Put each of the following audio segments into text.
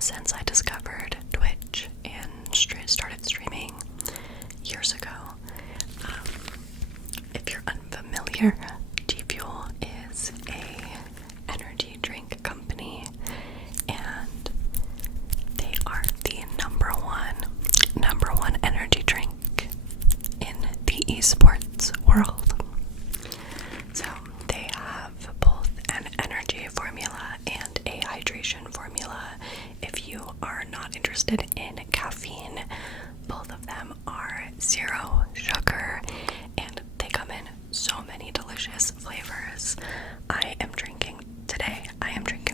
since I discovered Twitch and started streaming years ago. If you're unfamiliar, G Fuel is a energy drink company, and they are the number one energy drink in the esports world. So they have both an energy formula and a hydration formula. If you are not interested in caffeine, both of them are 0 sugar, and they come in so many delicious flavors. I am drinking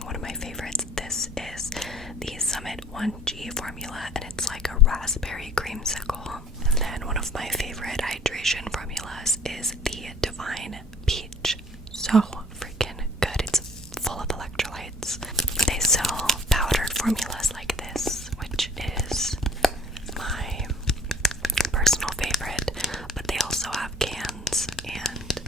one of my favorites. This is the Summit 1G formula, and it's like a raspberry creamsicle. And then one of my favorite hydration formulas is the Divine Peach. So freaking good. It's full of electrolytes. They sell powdered formulas like this, which is my personal favorite, but they also have cans and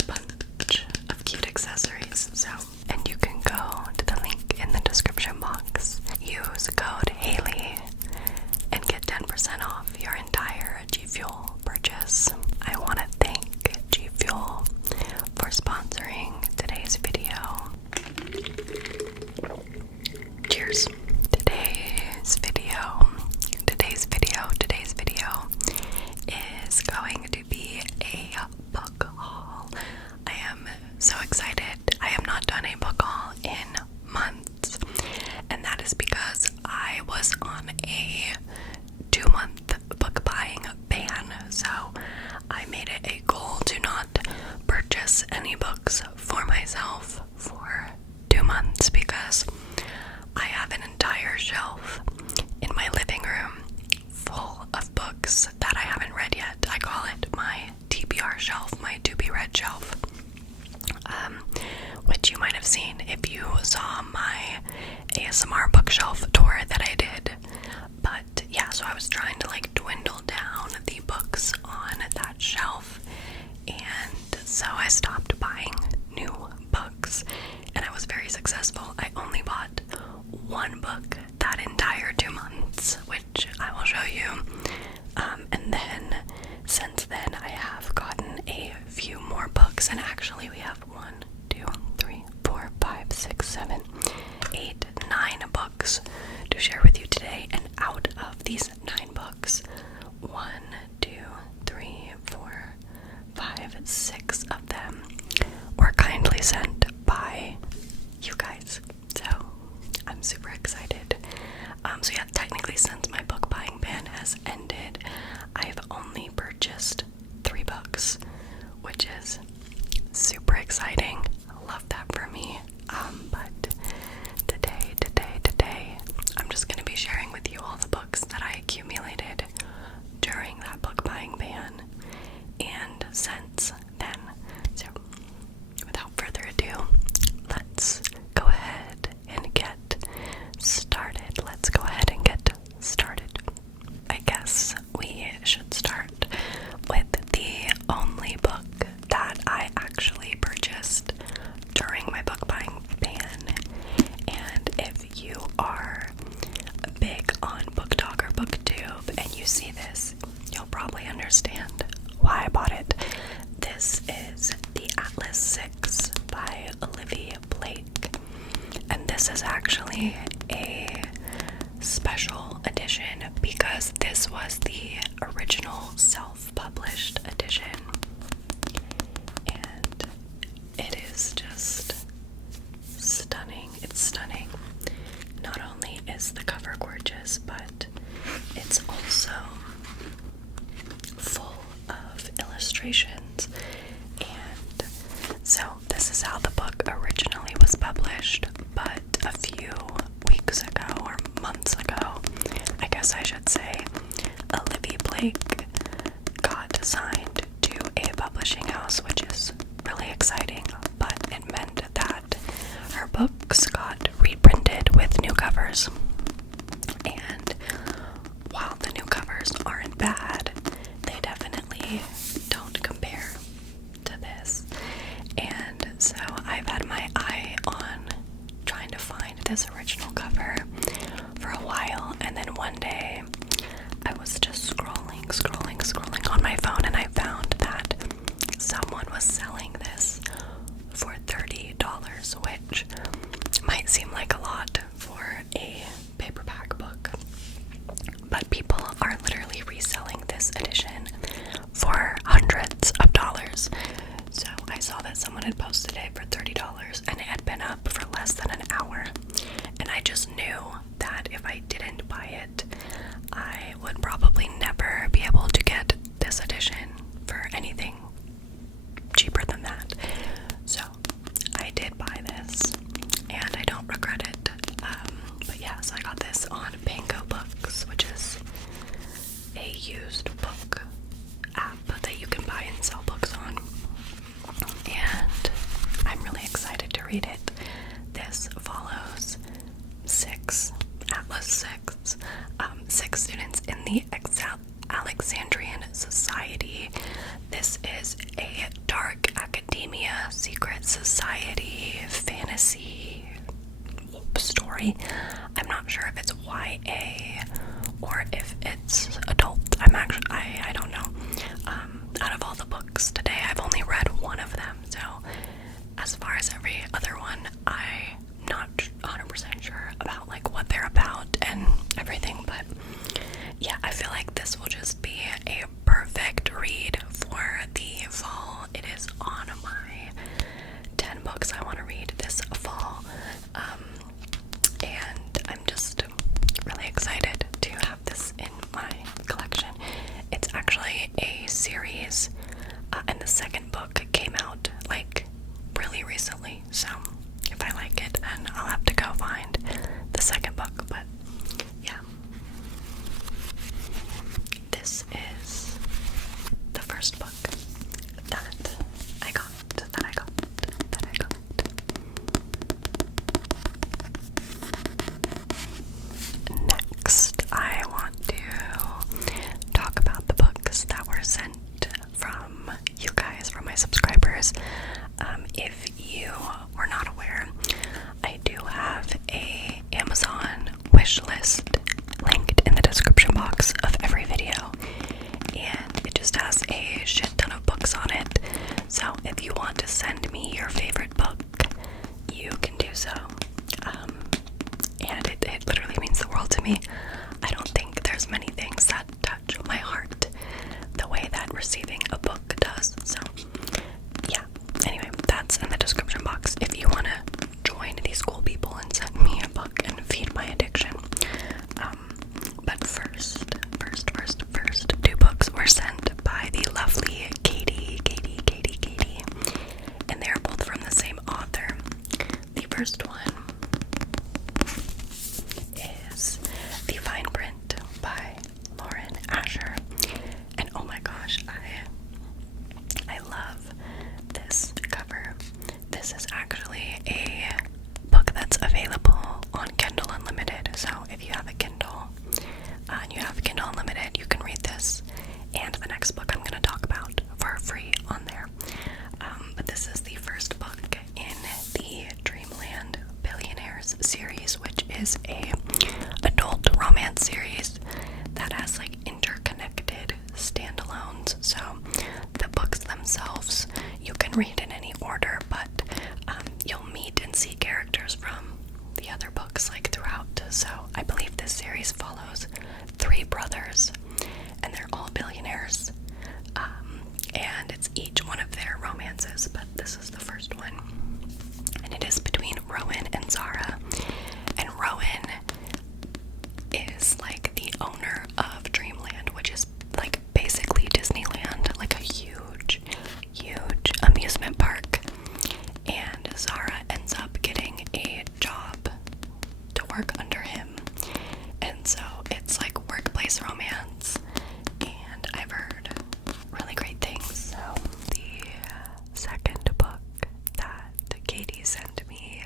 a bunch of cute accessories. So, and you can go to the link in the description box, use code Haley, and get 10% off your entire G Fuel purchase. I want to thank G Fuel for sponsoring today's video. Cheers. Today's video is going to be a book haul. I am so excited. I have not done a book haul in months, and that is because I was on a 2-month book buying ban. So I made it a goal to not purchase any books for myself for 2 months, because I have an entire shelf in my living room full of books that I haven't read yet. I call it my TBR shelf, my to be read shelf, which you might have seen if you saw my ASMR bookshelf tour that I did. But yeah, so I was trying to like dwindle down the books on that shelf, and so I stopped buying new books, and I was very successful. I only bought one book that entire 2 months, which I will show you. And then since then I have gotten a few more books, and actually we have 1, 2, 3, 4, 5, 6, 7, 8, 9 books to share with you today. And out of these 9 books, 1, 2, 3, 4, 5, 6 of them were kindly sent by you guys. So I'm super excited. So yeah, technically since my book buying ban has ended, I've only purchased 3 books, which is super exciting. I love that for me. But today, I'm just going to be sharing with you all the books that I accumulated during that book buying ban and since then. So without further ado, let's go ahead and get started. I guess we should start with the only book that I actually purchased during my book buying ban. And if you are big on BookTok or BookTube and you see this, you'll probably understand why I bought it. This is the Atlas 6 by Olivia Blake, and this is actually a special edition because this was the original self-published edition, and it is just stunning. It's stunning. Not only is the cover gorgeous, but it's also full of illustrations. And so this is how the book originally was published, but a few weeks ago, or months ago, I guess I should say, Olivia Blake got signed to a publishing house, which is really exciting, but it meant that her books got reprinted with new covers. And while the new covers aren't bad, they definitely don't compare to this. And so I've had my eye on trying to find this original cover, might seem like a lot for a paperback book, but people are literally reselling this edition for hundreds of dollars. So I saw that someone had posted it for $30 and it had been up for less than an hour. And I just knew that if I didn't buy it, I would probably never be able to get this edition for anything cheaper than that. So I did buy this and I don't regret it. But yeah, so I got this on Pango Books, which is a used book app that you can buy and sell books on. And I'm really excited to read it. This follows six students in the Alexandrian Society. This is a dark academia, secret society, fantasy story. I'm not sure if it's YA or if it's adult. I don't know. Out of all the books today, I've only read one of them, so as far as every other one, I'm not 100% sure about like what they're about and everything, but yeah, I feel like this will just be a perfect read for the fall. It is on my 10 books I want to read this fall, and I'm just really excited to have this in my collection. It's actually a series, and the second book came out like really recently, so if I like it, then I'll have to go find the second book. But yeah, this is the first book that I got. Next, I want to talk about the books that were sent from you guys, from my subscribers. If you were not aware, I do have a Amazon wish list linked in the description box of every video, and it just has a shit ton of books on it. So if you want to send me your favorite book, you can do so. And it literally means the world to me. I don't think there's many things that touch my heart the way that receiving a book does. So yeah, anyway, that's in the description box if you want to join these cool people and send me a book and feed my addiction. But first, two books were sent by the lovely Katie, and they're both from the same author. The first one is The Fine Print by Lauren Asher, and oh my gosh, I love this cover. This is actually a book that's available on Kindle Unlimited, so if you have a Kindle and you have Kindle Unlimited, you can read this and the next book I'm going to talk about for free on there. But this is the first book in the Dreamland Billionaires series, which is a adult romance series that has like interconnected standalones. So the books themselves you can read in any order, but you'll meet and see characters from the other books like throughout. So I believe this series follows 3 brothers, and they're all billionaires, and it's each one of their romances, but this is the first one, and it is between Rowan and Zara. And Rowan is like the owner of Dreamland, which is like basically Disneyland, like a huge amusement park. And Zara ends up getting a job to work under him, and so it's like workplace romance, and I've heard really great things. So the second book that Katie sent me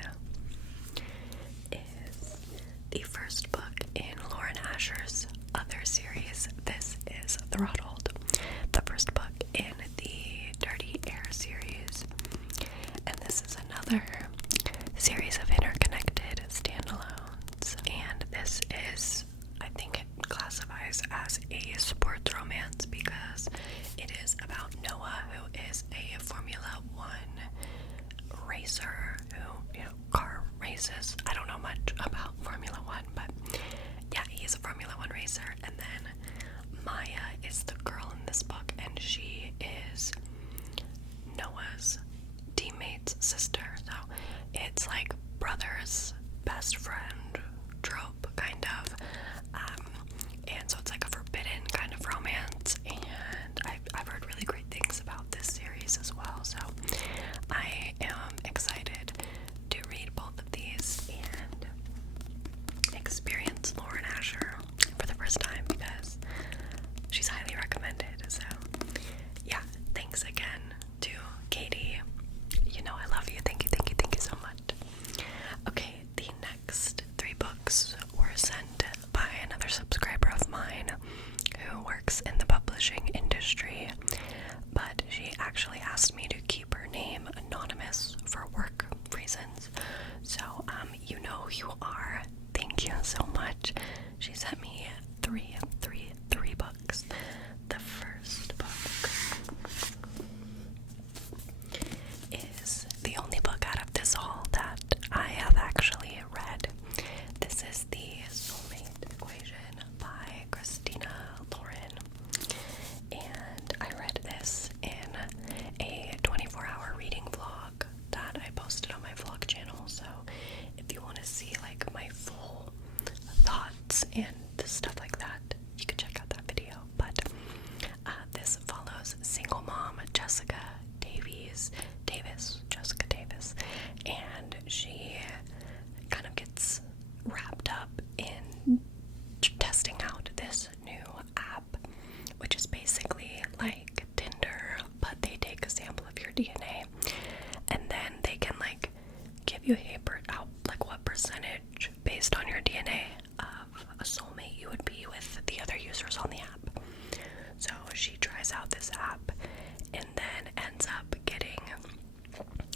races. I don't know much about Formula One, but yeah, he's a Formula One racer. And then Maya is the girl in this book, and she is Noah's teammate's sister. So it's like brothers, best friend trope, kind of. And so it's like a forbidden kind of romance, and I've heard really great things about this series as well. So I am excited to read both of these and experience Lauren Asher for the first time because she's highly recommended. So yeah, thanks again to Katie. You know I love you. Thank you, thank you, thank you so much. Okay, the next 3 books were sent by another subscriber of mine who works in the publishing industry, but she actually asked me to keep her name anonymous for work reasons. So, you know who you are. Thank you so much. She sent me three books. The first book is the only book out of this haul that I have actually read. This is The Soulmate Equation by Christina Lauren, and I read this in a 24-hour reading vlog that I posted on my vlog channel. So if you want to see like my full thoughts and stuff like that, you can check out that video. But this follows single mom Jessica Davis, and she kind of gets wrapped up in testing out this new app, which is basically like Tinder, but they take a sample of your DNA, and then they can like give you like what percentage based on your DNA of a soulmate you would be with the other users on the app. So she tries out this app and then ends up getting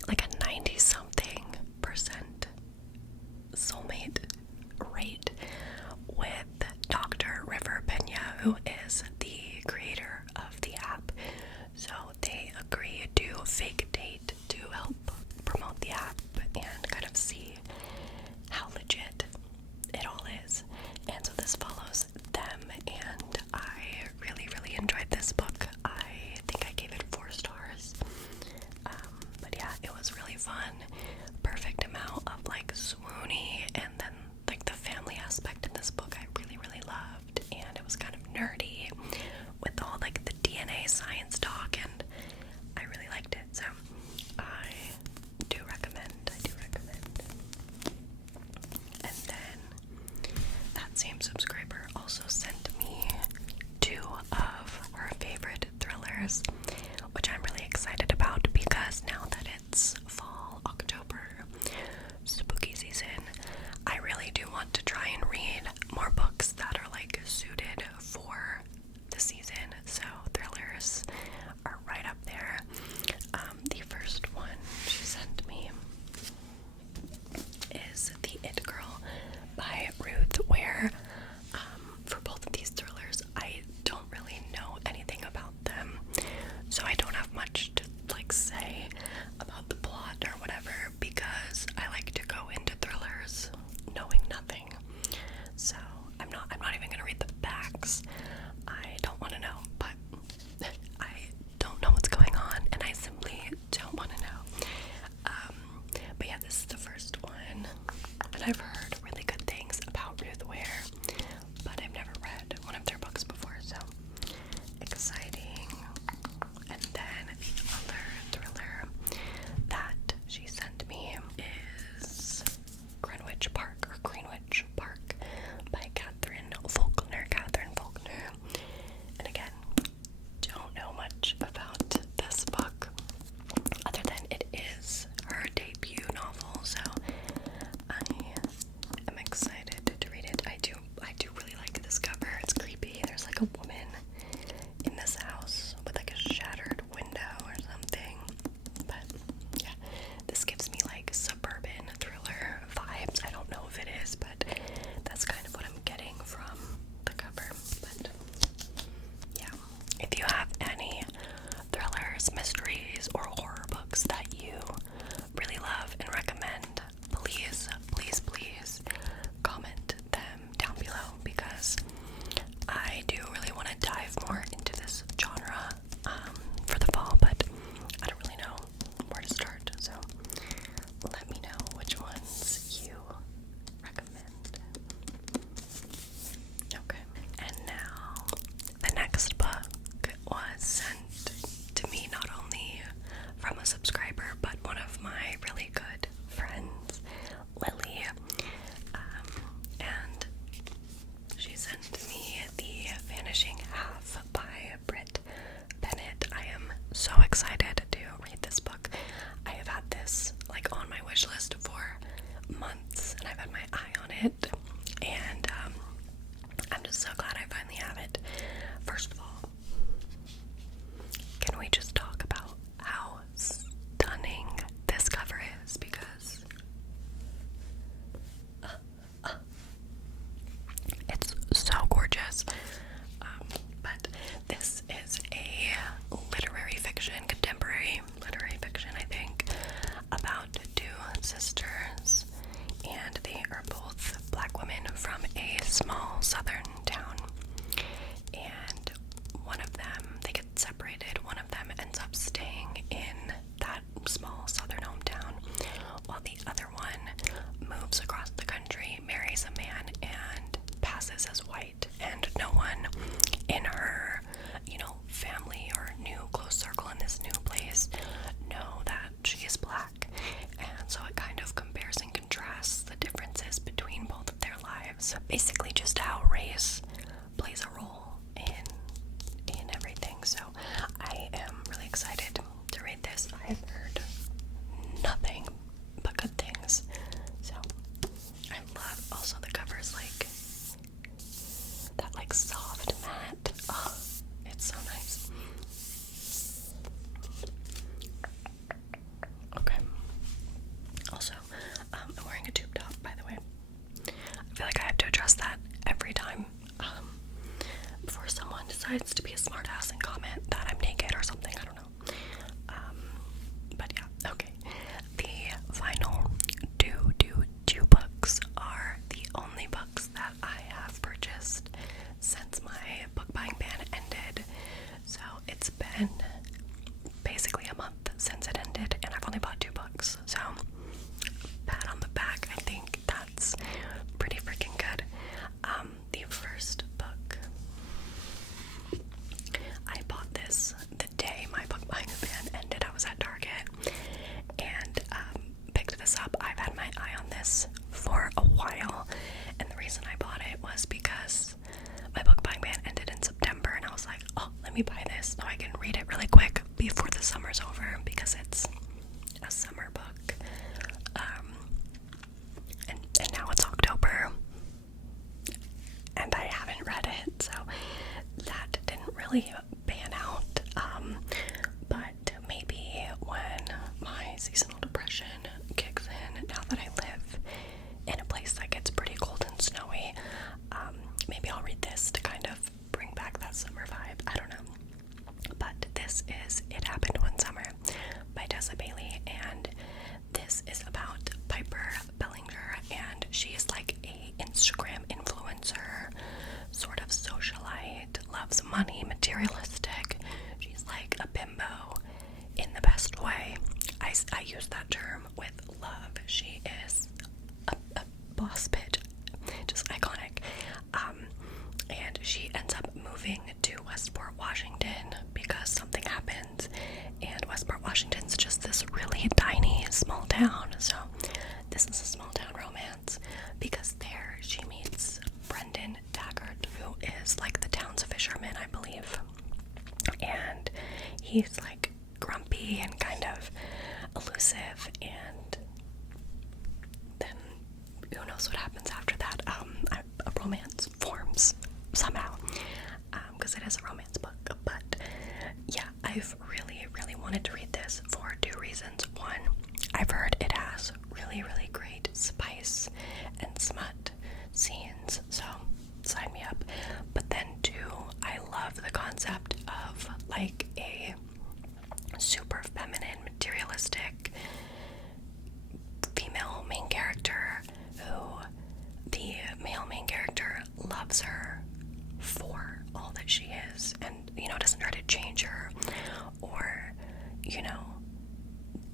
like a 90-something% soulmate rate with Dr. River Pena, who is the creator of the app. So they agree to fake date to help promote the app and kind of see how legit it all is. And so this follows them, and I really enjoyed this book. I think I gave it 4 stars. But yeah, it was really fun. Perfect amount of like swoony, and then like the family aspect in this book I really loved, and it was kind of nerdy with all like the DNA science talk, and I really liked it. So I do recommend. And then that same subscriber also sent me 2 of her favorite thrillers, which I'm really excited about because now that it's fall, October, spooky season, I really do want to try and read more books that are like suited for the season. So thrillers are right up there. The first one she sent me is The It Girl by Ruth Ware. For both of these thrillers, I don't really know anything about them, so I don't have much to like say about the plot or whatever, because I like to go into thrillers knowing nothing. So I'm not even gonna read the backs. I don't want to know, but I don't know what's going on, and I simply don't want to know. But yeah, this is the first one, and I've heard really good things about Ruth Ware, but I've never read one of their books before, so exciting. And then the other thriller that she sent me is Greenwich Park by Catherine Faulkner. And again, don't know much about this book other than it is her debut novel, so I basically just how race plays a role in everything. So I am really excited to read this. I've heard nothing but good things. So I love also the covers, like that like soft matte. Oh, it's so nice. Okay. Also, I'm wearing a tube top, by the way. I feel like I have to address that every time before someone decides to be a smartass and comment that I'm naked or something. I don't know. But yeah, okay. The final two books are the only books that I have purchased since my book buying ban ended. So it's been basically a month since it ended, and I've only bought 2 books. So pat on the back. I think that's pretty freaking good. The first book, I bought this the day my book buying ban ended. I was at Target and picked this up. I've had my eye on this for a while, and the reason I bought it was because my book buying ban ended in September, and I was like, oh, let me buy this so I can read it really quick before the summer's over, because it's a summer book. And now it's October, and I haven't read it, so that didn't really pan out. But maybe when my seasonal depression kicks in, now that I live in a place that gets pretty cold and snowy, maybe I'll read this to kind of bring back that summer vibe. I don't know. But this is It Happened One Summer by Tessa Bailey, and this is about Piper Bellinger, and she is like a Instagram influencer, sort of socialite, loves money, materialistic. She's like a bimbo in the best way. I use that term with love. She is a boss bitch, just iconic. And she ends up moving to Westport, Washington, because something happens, and Westport, Washington's just this really tiny small town. So this is a small town romance, because there she meets Brendan Taggart, who is like the town's fisherman, I believe, and he's like grumpy and kind of elusive, and then who knows what happens after that. A romance forms somehow, because it is a romance book. But yeah, I've really wanted to read this for 2 reasons. One, I've heard it has really great spice and smut scenes, so sign me up. But then 2, I love the concept of like a super feminine, materialistic female main character who the male main character loves her for all that she is, and doesn't try to change her or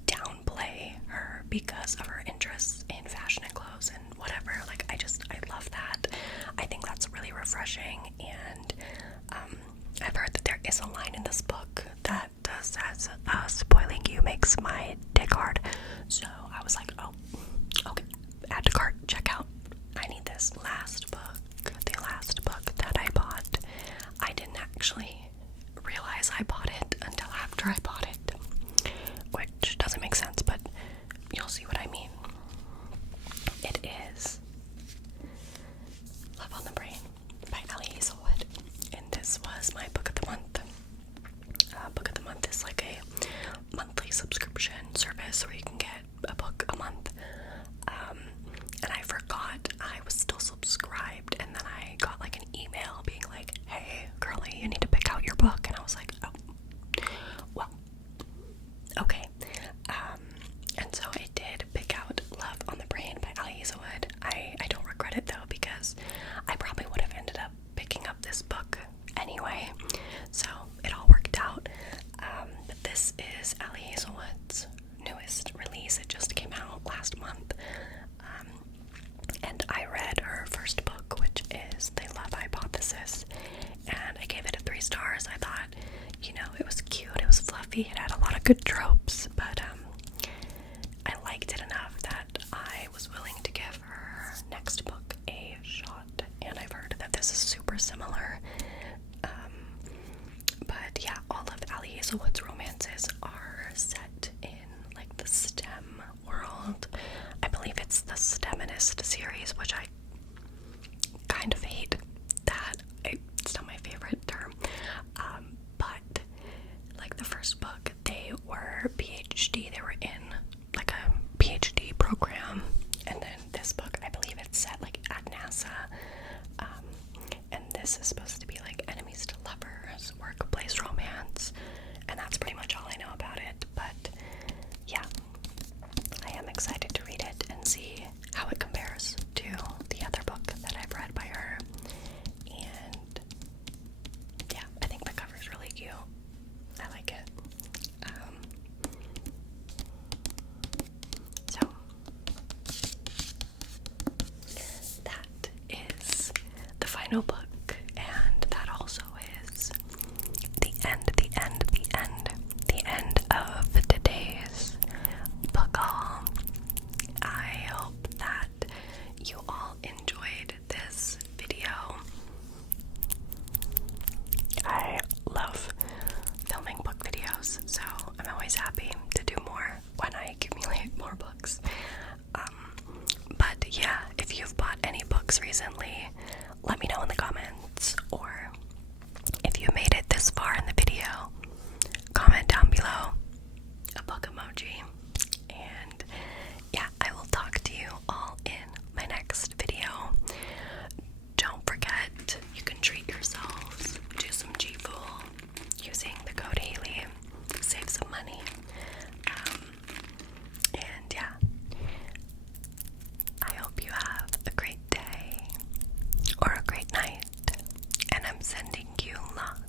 downplay her because of her interests in fashion and clothes and whatever. Like, I love that. I think that's really refreshing, and I've heard that there is a line in this book that says, spoiling you makes my dick hard. So I was like, oh, okay, add to cart, check out. I need this. The last book that I bought, I didn't actually realize I bought it until after I bought it, which doesn't make sense, but you'll see what I mean. It is Love on the Brain by Ali Hazelwood, and this was my book of the month. Book of the month is like a monthly subscription service where you can get a book a month. And I forgot I was still subscribed, and then I got like an email being like, hey girlie, you need to pick out your book, and I was like, oh, well, okay. And so I did pick out Love on the Brain by Ali Hazelwood. I don't regret it though, because I probably would have ended up picking up this book anyway, so it all worked out. But this is Ali Hazelwood's newest release. It just came out last month. And I read her first book, which is The Love Hypothesis, and I gave it a 3 stars. I thought, it was cute, it was fluffy, it had a lot of good tropes, but I liked it enough that I was willing to give her next book a shot. final book, and that also is the end of today's book haul. I hope that you all enjoyed this video. I love filming book videos, so I'm always happy to do more when I accumulate more books. But yeah, if you've bought any books recently, let me know in the comments, or if you made it this far in the video, comment down below a book emoji. And yeah, I will talk to you all in my next video. Don't forget, you can treat yourselves to some G-Fool using the code Haley. Save some money. And yeah, I hope you have a great day or a great night, and I'm sending you lots